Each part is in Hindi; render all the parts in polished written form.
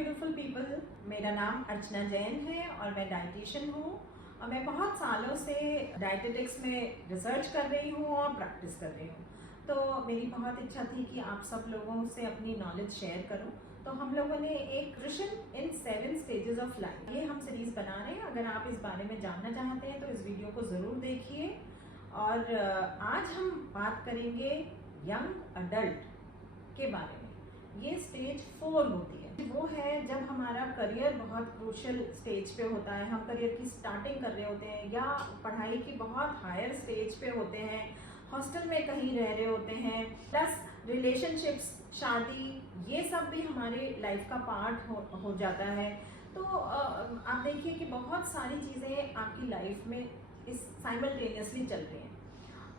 Beautiful people. मेरा नाम अर्चना जैन है और मैं डाइटिशियन हूँ और मैं बहुत सालों से डाइटेटिक्स में रिसर्च कर रही हूँ और प्रैक्टिस कर रही हूँ। तो मेरी बहुत इच्छा थी कि आप सब लोगों से अपनी नॉलेज शेयर करूँ। तो हम लोगों ने एक nutrition in 7 stages of life ये हम सीरीज़ बना रहे हैं। अगर आप इस बारे में जानना चाहते हैं तो इस वीडियो को ज़रूर देखिए। और आज हम बात करेंगे यंग अडल्ट के बारे में। ये स्टेज 4 होती है। वो है जब हमारा करियर बहुत क्रूशियल स्टेज पे होता है, हम करियर की स्टार्टिंग कर रहे होते हैं या पढ़ाई की बहुत हायर स्टेज पे होते हैं, हॉस्टल में कहीं रह रहे होते हैं, प्लस रिलेशनशिप्स, शादी, ये सब भी हमारे लाइफ का पार्ट हो जाता है। तो आप देखिए कि बहुत सारी चीज़ें आपकी लाइफ में इस साइमल्टेनियसली चल रही हैं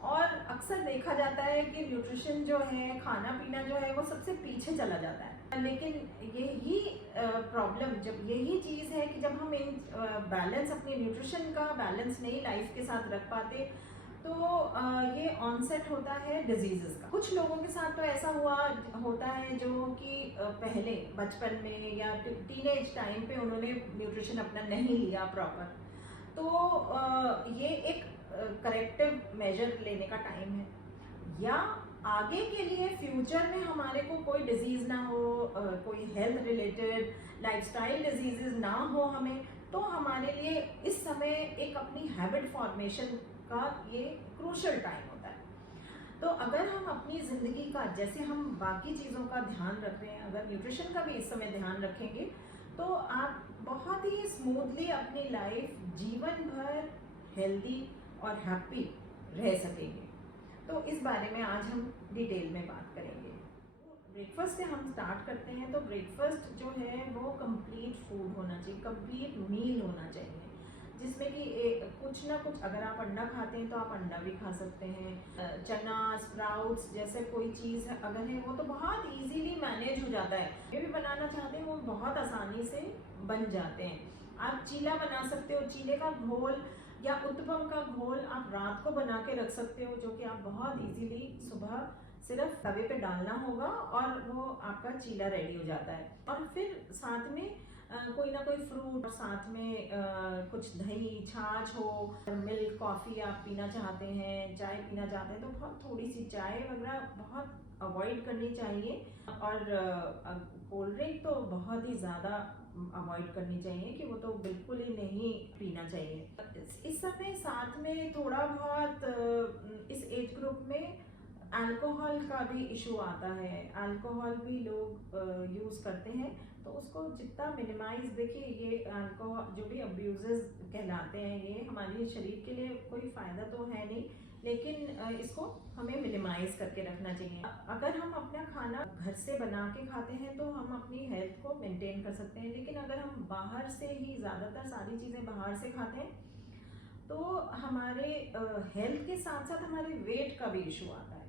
और अक्सर देखा जाता है कि न्यूट्रिशन जो है, खाना पीना जो है, वो सबसे पीछे चला जाता है। लेकिन यही प्रॉब्लम, जब यही चीज़ है कि जब हम इन बैलेंस, अपनी न्यूट्रिशन का बैलेंस नई लाइफ के साथ रख पाते तो ये ऑनसेट होता है डिजीज़ेस का। कुछ लोगों के साथ तो ऐसा होता है जो कि पहले बचपन में या टीनेज टाइम पे उन्होंने न्यूट्रिशन अपना नहीं लिया प्रॉपर, तो ये एक करेक्टिव मेजर लेने का टाइम है। या आगे के लिए फ्यूचर में हमारे को कोई डिजीज़ ना हो, कोई हेल्थ रिलेटेड लाइफस्टाइल डिजीजेस ना हो हमें, तो हमारे लिए इस समय एक अपनी हैबिट फॉर्मेशन का ये क्रूशियल टाइम होता है। तो अगर हम अपनी ज़िंदगी का, जैसे हम बाकी चीज़ों का ध्यान रख रहे हैं, अगर न्यूट्रिशन का भी इस समय ध्यान रखेंगे तो आप बहुत ही स्मूथली अपनी लाइफ जीवन भर हेल्दी और हैप्पी रह सकेंगे। तो इस बारे में आज हम डिटेल में बात करेंगे। ब्रेकफास्ट से हम स्टार्ट करते हैं। तो ब्रेकफास्ट जो है वो कंप्लीट फूड होना चाहिए, कंप्लीट मील होना चाहिए, जिसमें कि कुछ ना कुछ, अगर आप अंडा खाते हैं तो आप अंडा भी खा सकते हैं, चना, स्प्राउट्स जैसे कोई चीज़ अगर है वो तो बहुत इजीली मैनेज हो जाता है। ये भी बनाना चाहते हैं वो बहुत आसानी से बन जाते हैं। आप चीला बना सकते हो, चीले का घोल या उत्पम का घोल आप रात को बना के रख सकते हो, जो कि आप बहुत इजीली सुबह सिर्फ तवे पे डालना होगा और वो आपका चीला रेडी हो जाता है। और फिर साथ में कोई ना कोई फ्रूट, साथ में कुछ दही, छाछ हो, मिल्क, कॉफ़ी आप पीना चाहते हैं, चाय पीना चाहते हैं तो बहुत थोड़ी सी चाय वगैरह बहुत अवॉइड करनी चाहिए। और कोल्ड ड्रिंक तो बहुत ही ज़्यादा अवॉइड करनी चाहिए कि वो तो बिल्कुल ही नहीं पीना चाहिए। इस समय साथ में थोड़ा बहुत इस एज ग्रुप में अल्कोहल का भी इशू आता है। अल्कोहल भी लोग यूज़ करते हैं, तो उसको जितना मिनिमाइज, देखिए ये अल्कोहल जो भी अब्यूजेस कहलाते हैं, ये हमारे शरीर के लिए कोई फ़ायदा तो है नहीं, लेकिन इसको हमें मिनिमाइज करके रखना चाहिए। अगर हम अपना खाना घर से बना के खाते हैं तो हम अपनी हेल्थ को मेंटेन कर सकते हैं, लेकिन अगर हम बाहर से ही, ज़्यादातर सारी चीज़ें बाहर से खाते हैं तो हमारे हेल्थ के साथ साथ हमारे वेट का भी इशू आता है।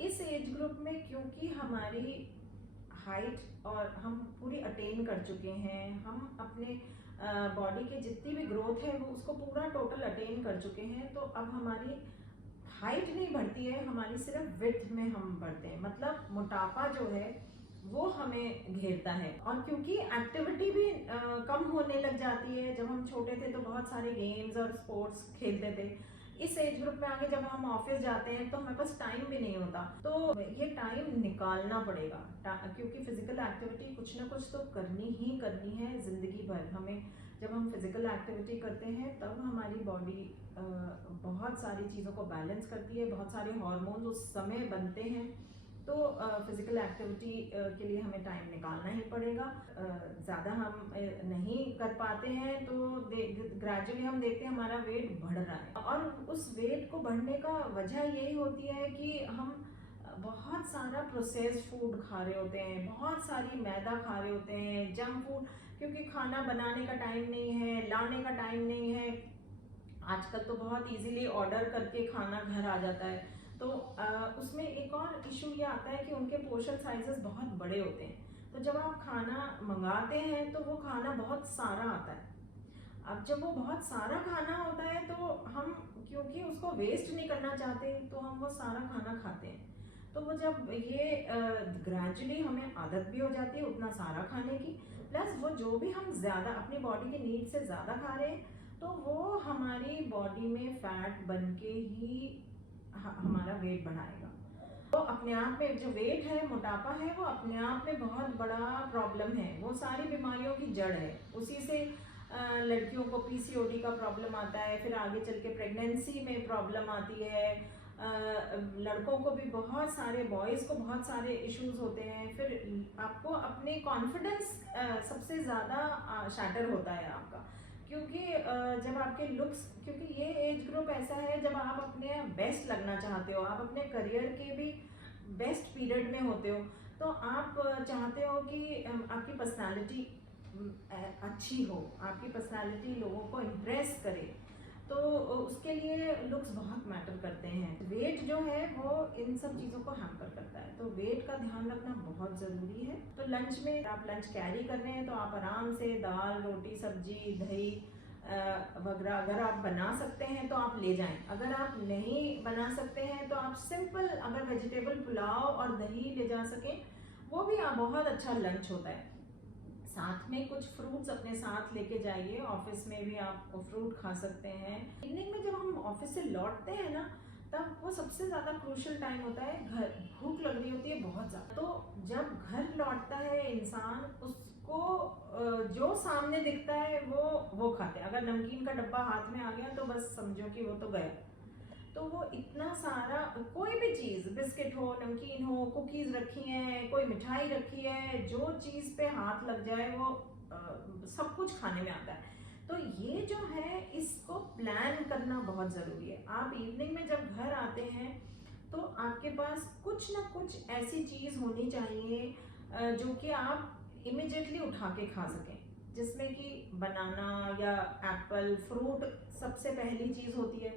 इस एज ग्रुप में क्योंकि हमारी हाइट और हम पूरी अटेन कर चुके हैं, हम अपने बॉडी के जितनी भी ग्रोथ है वो उसको पूरा टोटल अटेन कर चुके हैं, तो अब हमारी हाइट नहीं बढ़ती है, हमारी सिर्फ विड्थ में हम बढ़ते हैं, मतलब मोटापा जो है वो हमें घेरता है। और क्योंकि एक्टिविटी भी कम होने लग जाती है। जब हम छोटे थे तो बहुत सारे गेम्स और स्पोर्ट्स खेलते थे। इस एज ग्रुप में आगे जब हम ऑफिस जाते हैं तो हमारे पास टाइम भी नहीं होता, तो ये टाइम निकालना पड़ेगा, क्योंकि फिजिकल एक्टिविटी कुछ ना कुछ तो करनी ही करनी है ज़िंदगी भर हमें। जब हम फिजिकल एक्टिविटी करते हैं तब हमारी बॉडी बहुत सारी चीज़ों को बैलेंस करती है, बहुत सारे हार्मोन्स उस समय बनते हैं। तो फिजिकल एक्टिविटी के लिए हमें टाइम निकालना ही पड़ेगा। ज़्यादा हम नहीं कर पाते हैं तो ग्रेजुअली हम देखते हैं हमारा वेट बढ़ रहा है, और उस वेट को बढ़ने का वजह यही होती है कि हम बहुत सारा प्रोसेस्ड फूड खा रहे होते हैं, बहुत सारी मैदा खा रहे होते हैं, जंक फूड, क्योंकि खाना बनाने का टाइम नहीं है, लाने का टाइम नहीं है। आजकल तो बहुत इजीली ऑर्डर करके खाना घर आ जाता है, तो उसमें एक और इशू ये आता है कि उनके पोर्शन साइजेस बहुत बड़े होते हैं। तो जब आप खाना मंगाते हैं तो वो खाना बहुत सारा आता है। अब जब वो बहुत सारा खाना होता है तो हम, क्योंकि उसको वेस्ट नहीं करना चाहते, तो हम वो सारा खाना खाते हैं। तो वो जब ये ग्रेजुअली हमें आदत भी हो जाती है उतना सारा खाने की, प्लस वो जो भी हम ज़्यादा अपनी बॉडी के नीड से ज़्यादा खा रहे हैं तो वो हमारी बॉडी में फैट बन के ही हमारा वेट बढ़ाएगा। तो अपने आप में जो वेट है, मोटापा है, वो अपने आप में बहुत बड़ा प्रॉब्लम है, वो सारी बीमारियों की जड़ है। उसी से लड़कियों को पीसीओडी का प्रॉब्लम आता है, फिर आगे चल के प्रेगनेंसी में प्रॉब्लम आती है, लड़कों को भी बहुत सारे, बॉयज़ को बहुत सारे इश्यूज होते हैं। फिर आपको अपने कॉन्फिडेंस सबसे ज़्यादा शैटर होता है आपका, क्योंकि जब आपके लुक्स, क्योंकि ये एज ग्रुप ऐसा है जब आप अपने बेस्ट लगना चाहते हो, आप अपने करियर के भी बेस्ट पीरियड में होते हो, तो आप चाहते हो कि आपकी पर्सनालिटी अच्छी हो, आपकी पर्सनालिटी लोगों को इम्प्रेस करे, तो उसके लिए लुक्स बहुत मैटर करते हैं। वेट जो है वो इन सब चीज़ों को हैम्पर करता है, तो वेट का ध्यान रखना बहुत ज़रूरी है। तो लंच में आप लंच कैरी कर रहे हैं तो आप आराम से दाल, रोटी, सब्जी, दही वगैरह अगर आप बना सकते हैं तो आप ले जाएं। अगर आप नहीं बना सकते हैं तो आप सिंपल अगर वेजिटेबल पुलाव और दही ले जा सकें, वो भी बहुत अच्छा लंच होता है। साथ में कुछ फ्रूट्स अपने साथ लेके जाइए, ऑफिस में भी आप फ्रूट खा सकते हैं। इवनिंग में जब हम ऑफिस से लौटते हैं ना, तब वो सबसे ज़्यादा क्रूशियल टाइम होता है, घर भूख लग रही होती है बहुत ज़्यादा। तो जब घर लौटता है इंसान, उसको जो सामने दिखता है वो खाते हैं। अगर नमकीन का डब्बा हाथ में आ गया तो बस समझो कि वो तो गया। तो वो इतना सारा, कोई भी चीज़, बिस्किट हो, नमकीन हो, कुकीज़ रखी हैं, कोई मिठाई रखी है, जो चीज़ पे हाथ लग जाए वो सब कुछ खाने में आता है। तो ये जो है इसको प्लान करना बहुत ज़रूरी है। आप इवनिंग में जब घर आते हैं तो आपके पास कुछ ना कुछ ऐसी चीज़ होनी चाहिए जो कि आप इमिजिएटली उठा के खा सकें, जिसमें कि बनाना या एप्पल, फ्रूट सबसे पहली चीज़ होती है।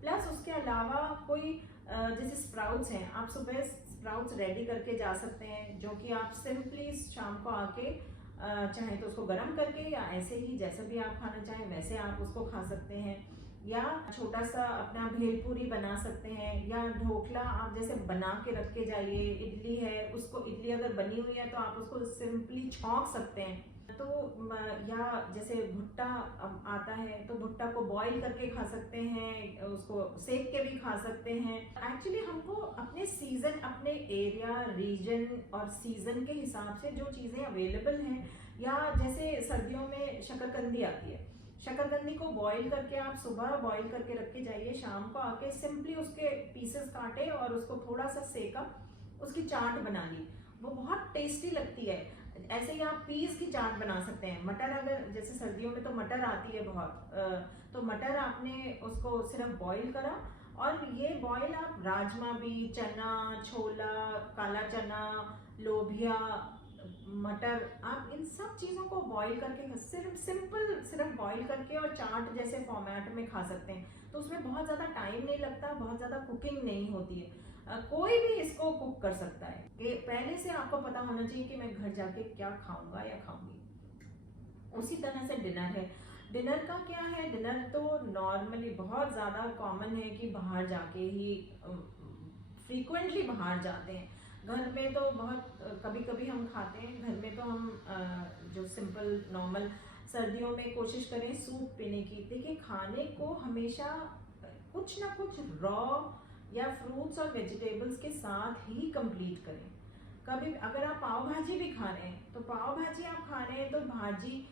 प्लस उसके अलावा कोई जैसे स्प्राउट्स हैं, आप सुबह स्प्राउट्स रेडी करके जा सकते हैं, जो कि आप सिंपली शाम को आके चाहे तो उसको गर्म करके या ऐसे ही जैसा भी आप खाना चाहें वैसे आप उसको खा सकते हैं। या छोटा सा अपना भेलपूरी बना सकते हैं, या ढोकला आप जैसे बना के रख के जाइए। इडली है, उसको, इडली अगर बनी हुई है तो आप उसको सिंपली छौंक सकते हैं। तो या जैसे भुट्टा आता है तो भुट्टा को बॉईल करके खा सकते हैं, उसको सेक के भी खा सकते हैं। एक्चुअली हमको अपने सीजन, अपने एरिया, रीजन और सीजन के हिसाब से जो चीज़ें अवेलेबल हैं, या जैसे सर्दियों में शकरकंदी आती है, शकरकंदी को बॉईल करके आप सुबह बॉईल करके रख के जाइए, शाम को आके सिंपली उसके पीसेस काटे और उसको थोड़ा सा सेका, उसकी चाट बना ली, वो बहुत टेस्टी लगती है। ऐसे ही आप पीस की चाट बना सकते हैं। मटर, अगर जैसे सर्दियों में तो मटर आती है बहुत, तो मटर आपने उसको सिर्फ बॉईल करा, और ये बॉईल आप राजमा भी, चना, छोला, काला चना, लोबिया, मटर, आप इन सब चीज़ों को बॉईल करके सिर्फ सिंपल सिर्फ बॉईल करके और चाट जैसे फॉर्मेट में खा सकते हैं। तो उसमें बहुत ज़्यादा टाइम नहीं लगता, बहुत ज़्यादा कुकिंग नहीं होती है। कोई भी इसको कुक कर सकता है। कि पहले से आपको पता होना चाहिए कि मैं घर जाके क्या खाऊंगा या खाऊंगी। उसी तरह से डिनर है। डिनर का क्या है, डिनर तो नॉर्मली बहुत ज़्यादा कॉमन है कि बाहर जाके ही फ्रीक्वेंटली बाहर जाते हैं। घर में तो बहुत कभी कभी हम खाते हैं। घर में तो हम जो सिंपल नॉर्मल, सर्दियों में कोशिश करें सूप पीने की। देखिए, खाने को हमेशा कुछ ना कुछ रॉ या फ्रूट्स और वेजिटेबल्स के साथ ही कंप्लीट करें। कभी अगर आप पाव भाजी भी खा रहे हैं तो पाव भाजी आप खा रहे हैं तो भाजी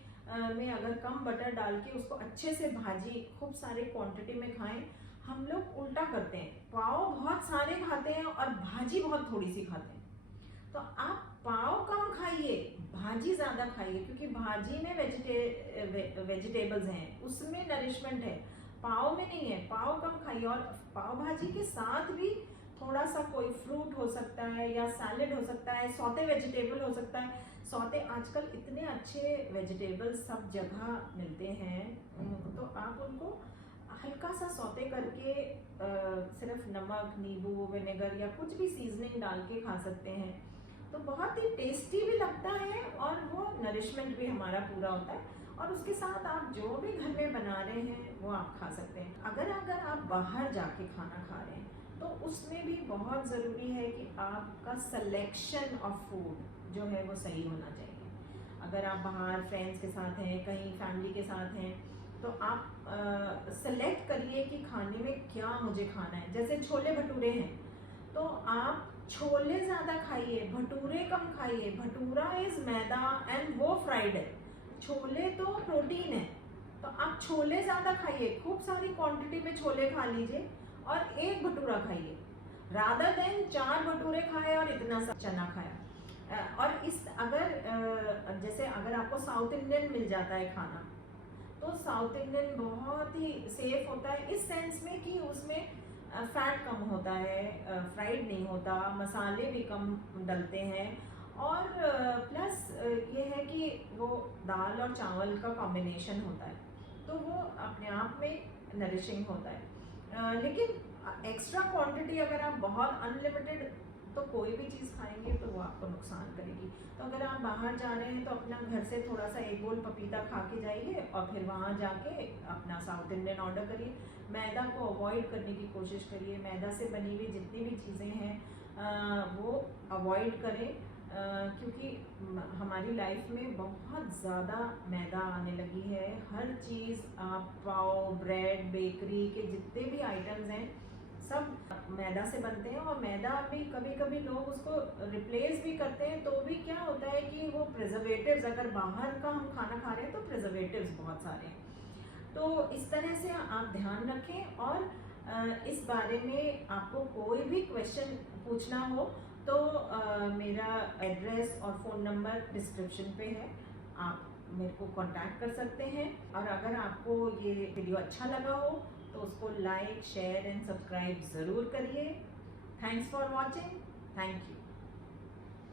में अगर कम बटर डाल के उसको अच्छे से भाजी खूब सारे क्वांटिटी में खाएं। हम लोग उल्टा करते हैं, पाव बहुत सारे खाते हैं और भाजी बहुत थोड़ी सी खाते हैं। तो आप पाव कम खाइए, भाजी ज़्यादा खाइए, क्योंकि भाजी में वेजिटेबल्स हैं, उसमें नरिशमेंट है, पाव में नहीं है। पाव कम खाइए, और पाव भाजी के साथ भी थोड़ा सा कोई फ्रूट हो सकता है या सैलेड हो सकता है, सौते वेजिटेबल हो सकता है। सौते, आजकल इतने अच्छे वेजिटेबल सब जगह मिलते हैं, तो आप उनको हल्का सा सौते करके सिर्फ नमक, नींबू, विनेगर या कुछ भी सीजनिंग डाल के खा सकते हैं। तो बहुत ही टेस्टी भी लगता है और वो नरिशमेंट भी हमारा पूरा होता है। और उसके साथ आप जो भी घर में बना रहे हैं वो आप खा सकते हैं। अगर आप बाहर जाके खाना खा रहे हैं, तो उसमें भी बहुत ज़रूरी है कि आपका सिलेक्शन ऑफ फूड जो है वो सही होना चाहिए। अगर आप बाहर फ्रेंड्स के साथ हैं, कहीं फैमिली के साथ हैं, तो आप सेलेक्ट करिए कि खाने में क्या मुझे खाना है। जैसे छोले भटूरे हैं, तो आप छोले ज़्यादा खाइए, भटूरे कम खाइए। भटूरा इज़ मैदा एंड वो फ्राइड है, छोले तो प्रोटीन है। तो आप छोले ज़्यादा खाइए, खूब सारी क्वांटिटी में छोले खा लीजिए और एक भटूरा खाइए, रादर देन 4 भटूरे खाए और इतना सा चना खाया। और इस जैसे अगर आपको साउथ इंडियन मिल जाता है खाना, तो साउथ इंडियन बहुत ही सेफ होता है इस सेंस में कि उसमें फैट कम होता है, फ्राइड नहीं होता, मसाले भी कम डलते हैं, और प्लस ये है कि वो दाल और चावल का कॉम्बिनेशन होता है, तो वो अपने आप में नरिशिंग होता है। लेकिन एक्स्ट्रा क्वांटिटी अगर आप बहुत अनलिमिटेड तो कोई भी चीज़ खाएंगे तो वो आपको नुकसान करेगी। तो अगर आप बाहर जा रहे हैं तो अपना घर से थोड़ा सा एक गोल पपीता खा के जाइए और फिर वहाँ जाके अपना साउथ इंडियन ऑर्डर करिए। मैदा को अवॉइड करने की कोशिश करिए, मैदा से बनी हुई जितनी भी चीज़ें हैं वो अवॉइड करें, क्योंकि हमारी लाइफ में बहुत ज़्यादा मैदा आने लगी है। हर चीज़, पाव, ब्रेड, बेकरी के जितने भी आइटम्स हैं सब मैदा से बनते हैं, और मैदा भी कभी कभी लोग उसको रिप्लेस भी करते हैं, तो भी क्या होता है कि वो प्रिजर्वेटिव्स, अगर बाहर का हम खाना खा रहे हैं तो प्रिजर्वेटिव्स बहुत सारे हैं। तो इस तरह से आप ध्यान रखें, और इस बारे में आपको कोई भी क्वेश्चन पूछना हो तो मेरा एड्रेस और फ़ोन नंबर डिस्क्रिप्शन पे है, आप मेरे को कांटेक्ट कर सकते हैं। और अगर आपको ये वीडियो अच्छा लगा हो तो उसको लाइक, शेयर एंड सब्सक्राइब ज़रूर करिए। Thanks for watching. Thank you.